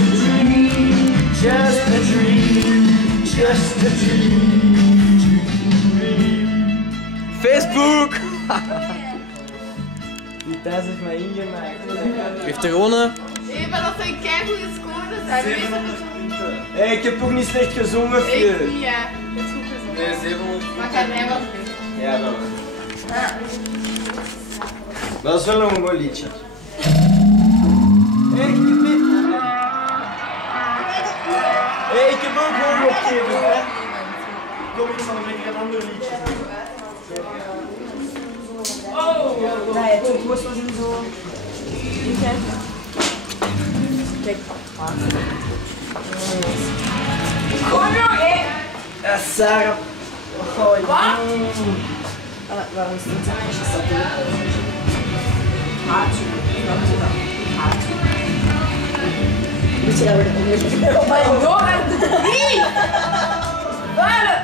just a dream, just a dream. Facebook! E das ist mal hingemacht. Heeft er gewonnen? Ik ben dat zijn keigoede scores. Hij weet dat het zo. Ik heb ook niet slecht gezongen, Ik Phil. niet, ja. Het is goed gezongen. Nee, 700. Maar kan hij wel doen. Ja, dan. Ja. Dat is wel een mooi liedje. Hey, ik heb ook gewoon opgegeven, hè. Kom eens dan lekker een ander liedje. Oh! Nee, toen was hem zo. Kijk. Kom nog één! Sarah. Oh, Wat? Waarom is het niet anders dan dat? Haat. Haat. Weet je dat we de onderzoek hebben? Maar joh, niet! Waarom?